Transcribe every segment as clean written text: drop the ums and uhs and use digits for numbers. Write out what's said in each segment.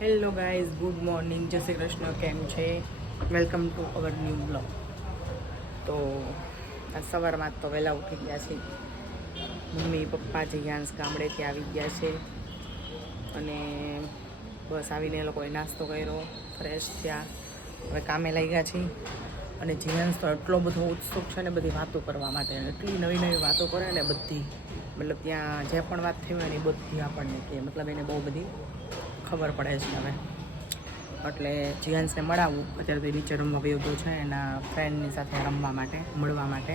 Hello guys, good morning, જય શ્રી કૃષ્ણ. કેમ છે? Welcome to our new blog. તો આ સવારમાં તો વહેલા ઉઠી ગયા છે. મમ્મી પપ્પા જયાંશ ગામડેથી આવી ગયા છે અને બસ આવીને એ લોકોએ નાસ્તો કર્યો, ફ્રેશ થયા, હવે કામે લાગ્યા છીએ. અને જયાંશ તો એટલો બધો ઉત્સુક છે ને બધી વાતો કરવા માટે, એટલી નવી નવી વાતો કરે ને બધી, મતલબ ત્યાં જે પણ વાત થઈ હોય ને એ બધી આપણને કહે, મતલબ એને બહુ બધી ખબર પડે છે હવે. એટલે જયાંશને મળાવું, અત્યારે તો નીચે રમવા ગયો હતો છે એના ફ્રેન્ડની સાથે રમવા માટે, મળવા માટે.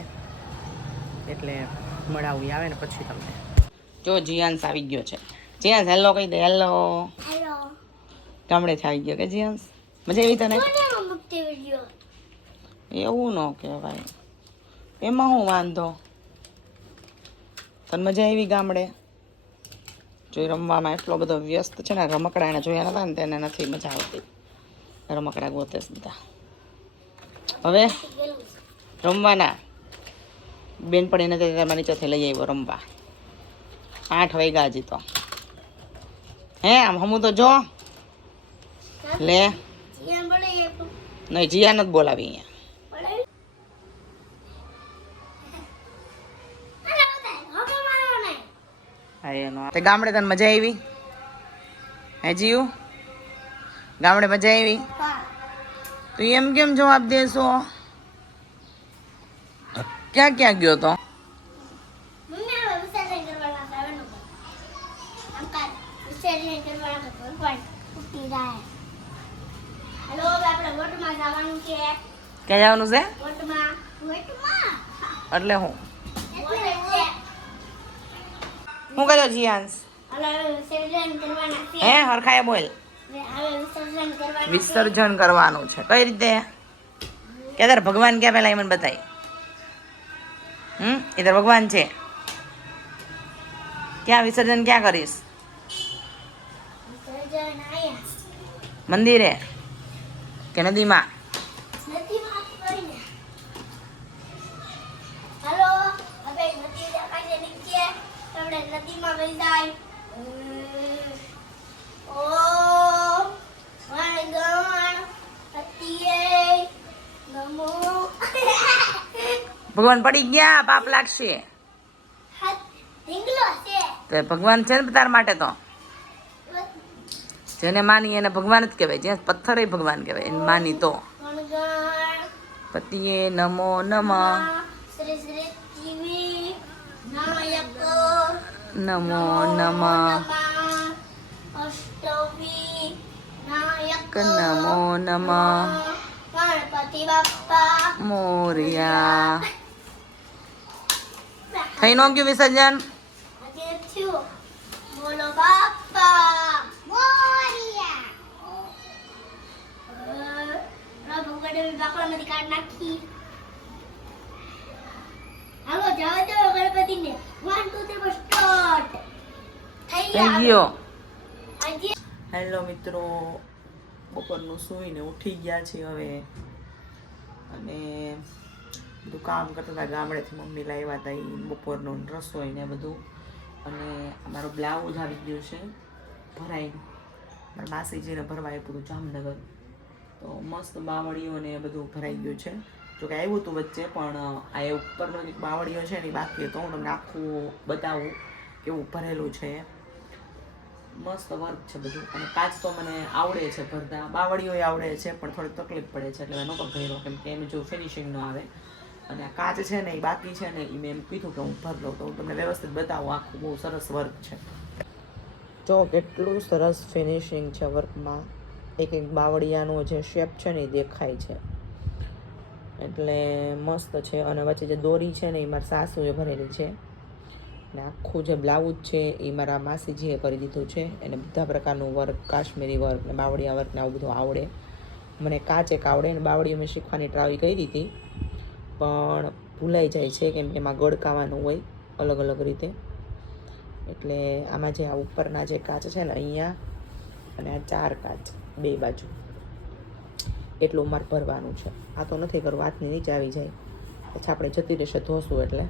એટલે મળાવું, આવે ને પછી તમને જો જયાંશ આવી ગયો છે. જયાંશ હેલો કહી દે. હેલો. ગામડેથી આવી ગયો કે જયાંશ? મજા આવી તને? એવું ન કહેવાય, એમાં હું વાંધો? તને મજા આવી ગામડે? જો રમવામાં એટલો બધો વ્યસ્ત છે ને, રમકડા એને જોયા નતા ને તેને નથી મજા આવતી. રમકડા ગોતે બધા. હવે રમવાના બેનપણીને તેમાં નીચેથી લઈ આવ્યો રમવા. 8 વાગ્યા હજી તો. હે આમ હમું તો જો લે. નહીં, જીયા નથી બોલાવી અહીંયા. તે ગામડે તને મજા આવી? હે જીયું, ગામડે મજા આવી? તું એમ કેમ જવાબ દેશો? ક્યાં ક્યાં ગયો તો? ક્યાં જવાનું છે? એટલે હું કહ્યો જિયાંશ? હે હરખાએ બોલ. વિસર્જન કરવાનું છે. કઈ રીતે? કે તારે ભગવાન ક્યાં પેલા એ મને બતાય. એ તારે ભગવાન છે ક્યાં? વિસર્જન ક્યાં કરીશ? મંદિરે કે નદીમાં? ભગવાન પડી ગયા, પાપ લાગશે. તો ભગવાન છે ને તાર માટે તો. જેને માની એને ભગવાન જ કહેવાય. જ્યાં પથ્થર એ ભગવાન કહેવાય એને માની તો. પતિએ નમો નમઃ, નમો નમઃ, નમો નમઃ, ગણપતિ બાપ્પા મોરયા. થઈ નો ગયું વિસર્જન? બોલો બાપ્પા મોરયા. બાપા કાઢ નાખી. હાલો જાવ તો ગણપતિને 1 2 3 સ્ટાર્ટ થઈ ગયો. હેલો મિત્રો, બપોરનું સૂઈને ઉઠી ગયા છીએ હવે અને બધું કામ કરતા હતા. ગામડેથી મમ્મી લાવ્યા હતા એ બપોરનું રસોઈ ને બધું. અને અમારો બ્લાઉઝ આવી ગયું છે ભરાઈને. મારા માસીજીને ભરવા આપ્યું હતું જામનગર, તો મસ્ત બાવળીઓ ને બધું ભરાઈ ગયું છે. જોકે આવ્યું હતું વચ્ચે, પણ આ એ ઉપરનો એક બાવળીઓ છે ને એ બાકી હતો. હું તમને આખું બતાવું કેવું ભરેલું છે. મસ્ત વર્ક છે બધું. અને કાચ તો મને આવડે છે ભરતા, બાવળીઓ આવડે છે, પણ થોડીક તકલીફ પડે છે એટલે મેં નહોતો ભર્યો, કેમ કે એનું જો ફિનિશિંગ ન આવે. અને આ કાચ છે ને એ બાકી છે ને એ મેં એમ કીધું કે હું ભર લઉં, તો હું તમને વ્યવસ્થિત બતાવું. આખું બહુ સરસ વર્ક છે. જો કેટલું સરસ ફિનિશિંગ છે વર્કમાં. એક એક બાવળિયાનો જે શેપ છે ને એ દેખાય છે, એટલે મસ્ત છે. અને વચ્ચે જે દોરી છે ને એ મારા સાસુએ ભરેલી છે. ને આખું જે બ્લાઉઝ છે એ મારા માસીજીએ કરી દીધું છે. એને બધા પ્રકારનું વર્ક, કાશ્મીરી વર્ક ને બાવળિયા વર્ક ને આવું બધું આવડે. મને કાચ એક આવડે ને બાવળીઓ મેં શીખવાની ટ્રાય કરી હતી, પણ ભૂલાઈ જાય છે કેમ કે એમાં ગળકાવાનું હોય અલગ અલગ રીતે. એટલે આમાં જે આ ઉપરના જે કાચ છે ને અહીંયા અને આ 4 કાચ 2 બાજુ, એટલું મારે ભરવાનું છે. આ તો નથી કરવું, હાથની નીચે આવી જાય પછી આપણે જતી રહેશે ધોશું એટલે.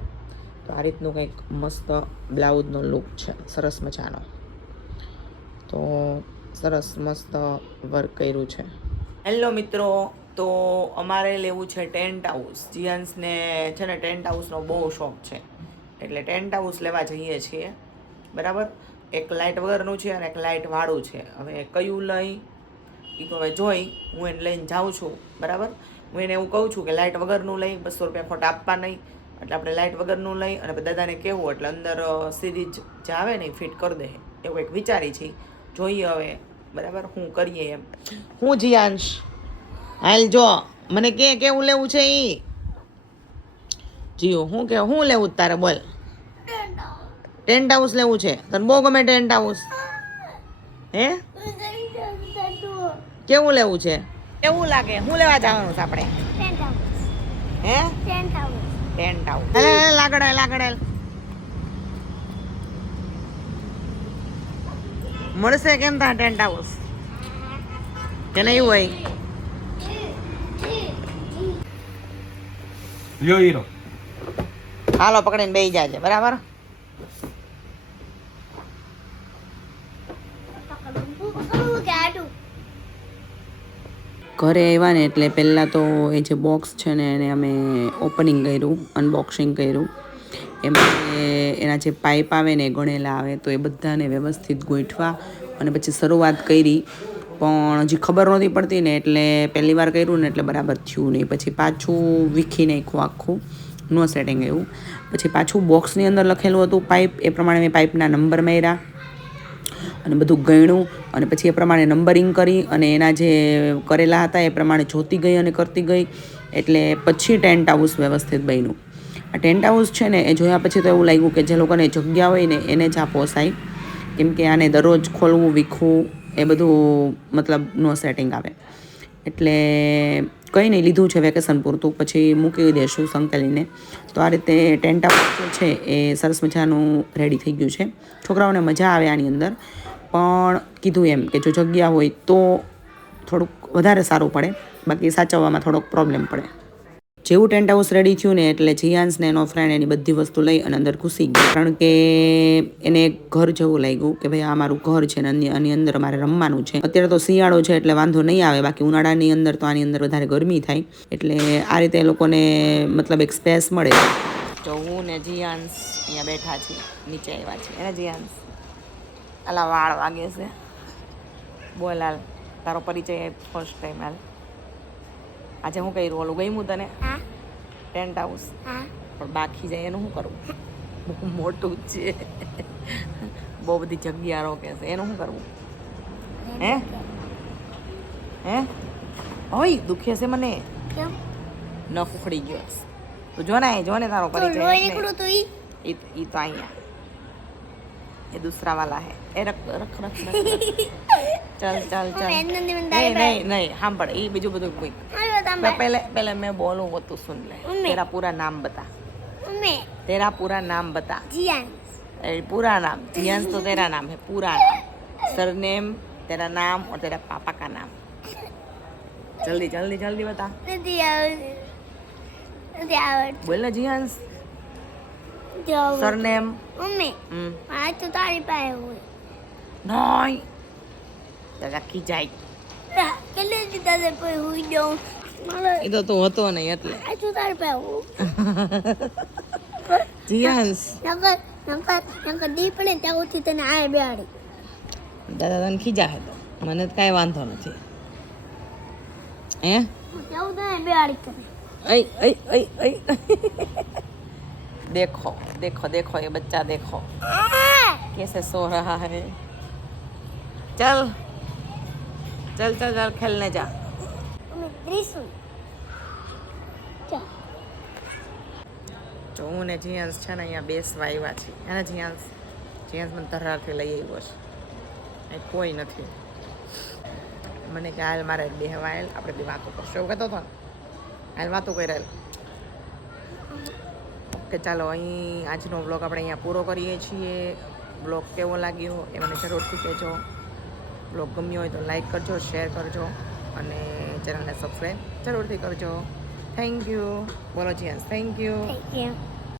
તો આ રીતનું કંઈક મસ્ત બ્લાઉઝનો લુક છે, સરસ મજાનો. તો સરસ મસ્ત વર્ક કર્યું છે. હેલો મિત્રો, તો અમારે લેવું છે ટેન્ટ હાઉસ. જીયાન્સને છે ને ટેન્ટ હાઉસનો બહુ શોખ છે, એટલે ટેન્ટ હાઉસ લેવા જઈએ છીએ. બરાબર, એક લાઇટ વગરનું છે અને એક લાઇટ વાળું છે. હવે કયું લઈ એ તો હવે જોઈ, હું એને લઈને જાઉં છું. બરાબર, હું એને એવું કહું છું કે લાઇટ વગરનું લઈ, 200 રૂપિયા ખોટા આપવા નહીં, એટલે આપણે લાઇટ વગરનું લઈ અને દાદાને કહેવું એટલે અંદર સિરીજ જે આવે ને એ ફિટ કરી દે, એવું એક વિચારી છે. જોઈએ હવે બરાબર શું કરીએ એમ. હું જીયાંશ હાલ જો મને કેવું લેવું છે ઈ જીઓ, હું કે હું લેવું તારે બોલ. ટેન્ટ હાઉસ લેવું છે તને? બહુ ગમે ટેન્ટ હાઉસ? હે કેવું લેવું છે? કેવું લાગે? શું લેવા જવાનું છે આપણે? હે ટેન્ટ હાઉસ. લાગડેલ મળશે કેમ તા ટેન્ટ હાઉસ કે નહીં હોય? લ્યો હીરો હાલો પકડીને બેસી જાજે. બરાબર, ઘરે આવ્યા ને એટલે પહેલાં તો એ જે બોક્સ છે ને એને અમે ઓપનિંગ કર્યું, અનબોક્સિંગ કર્યું. એમાં એના જે પાઇપ આવે ને ગણેલા આવે તો એ બધાને વ્યવસ્થિત ગોઠવા અને પછી શરૂઆત કરી. પણ હજી ખબર નહોતી પડતી ને એટલે પહેલી વાર કર્યું ને એટલે બરાબર થયું નહીં. પછી પાછું વીખી નાખ્યું આખું, નો સેટિંગ એવું. પછી પાછું બોક્સની અંદર લખેલું હતું પાઇપ, એ પ્રમાણે મેં પાઇપના નંબર માર્યા અને બધું ગણ્યું અને પછી એ પ્રમાણે નંબરિંગ કરી અને એના જે કરેલા હતા એ પ્રમાણે જોતી ગઈ અને કરતી ગઈ. એટલે પછી ટેન્ટ હાઉસ વ્યવસ્થિત બન્યું. આ ટેન્ટ હાઉસ છે ને એ જોયા પછી તો એવું લાગ્યું કે જે લોકોને જગ્યા હોય ને એને જ આ પોસાય, કેમ કે આને દરરોજ ખોલવું વીખવું એ બધું મતલબ નો સેટિંગ આવે. એટલે કંઈ નહીં, લીધું છે વેકેશન પૂરતું, પછી મૂકી દઈશું સંકેલીને. તો આ રીતે ટેન્ટ હાઉસ છે એ સરસ મજાનું રેડી થઈ ગયું છે. છોકરાઓને મજા આવે આની અંદર, પણ કીધું એમ કે જો જગ્યા હોય તો થોડુંક વધારે સારું પડે, બાકી સાચવવામાં થોડોક પ્રોબ્લેમ પડે. જેવું ટેન્ટ હાઉસ રેડી થયું ને એટલે જીયાન્સને એનો ફ્રેન્ડ એની બધી વસ્તુ લઈ અને અંદર ઘૂસી ગઈ, કારણ કે એને ઘર જેવું લાગ્યું કે ભાઈ આ મારું ઘર છે ને આની અંદર મારે રમવાનું છે. અત્યારે તો શિયાળો છે એટલે વાંધો નહીં આવે, બાકી ઉનાળાની અંદર તો આની અંદર વધારે ગરમી થાય. એટલે આ રીતે એ લોકોને મતલબ એક સ્પેસ મળે. તો હું ને જીયાન્સ અહીંયા બેઠા છીએ, નીચે આવ્યા છે. એને જીયાન્સ આલા વાળ વાગે છે. બોલ હાલ, તારો પરિચય ફર્સ્ટ ટાઈમ હાલ. આજે હું કર્યું? ઓલું ગમ્યું તને ટેન્ટ હાઉસ? પણ બાકી જાય એનું શું કરવું? બહુ મોટું છે, બહુ બધી જગ્યા રોકે છે, એનું શું કરવું? હે ઓય દુખે છે મને, ન ઉખડી ગયો. તું જો ને તારો પરિચય ઈ તો અહીંયા એ દૂસરા વાલા હે. એ રખ ચાલ નહીં સાંભળ, એ બીજું બધું કોઈ पहले मैं बोलूँ वो तू सुन ले. तेरा पूरा नाम बता. तेरा पूरा नाम बता. पूरा नाम जियांस तो तेरा नाम है, पूरा नाम, सरनेम, तेरा नाम और तेरा पापा का नाम. जल्दी जल्दी जल्दी बता. बोल ना जियांस. सरनेम. आज तो तारी पाए हुए नहीं दादा की जाए કેટલે દીધા છે કોઈ હુઈ જાઉં એ તો તું હતો નહીં એટલે. આ તો તારી પાસે હું જીયાન્સ નકર દી પડે ત્યાં ઉઠી તને આ બેહાડી. દાદા તને ખીજા હે તો મને તો કાંઈ વાંધો નથી. હે ત્યાં તને બેહાડી કરે. ऐ देखो देखो देखो ये बच्चा देखो कैसे सो रहा है. चल चल चल चल खेलने जा. જો હું ને જીયાન્સ છે ને અહીંયા બેસવા આવ્યા છીએ. એને જીયાન્સ મને ધરારથી લઈ આવ્યો છે. અહીં કોઈ નથી. મને કે હાલ મારે બેહવા આવેલ, આપણે બી વાતો કરશું એવું કહેતો હતો ને. હાલ વાતો કરેલ. ઓકે ચાલો, અહીં આજનો બ્લોગ આપણે અહીંયા પૂરો કરીએ છીએ. બ્લોગ કેવો લાગ્યો એ મને જરૂરથી કહેજો. બ્લોગ ગમ્યો હોય તો લાઈક કરજો, શેર કરજો અને ચેનલને સબસ્ક્રાઈબ જરૂરથી કરજો. Thank you. બોલો જીયાન્સ થેન્ક યુ.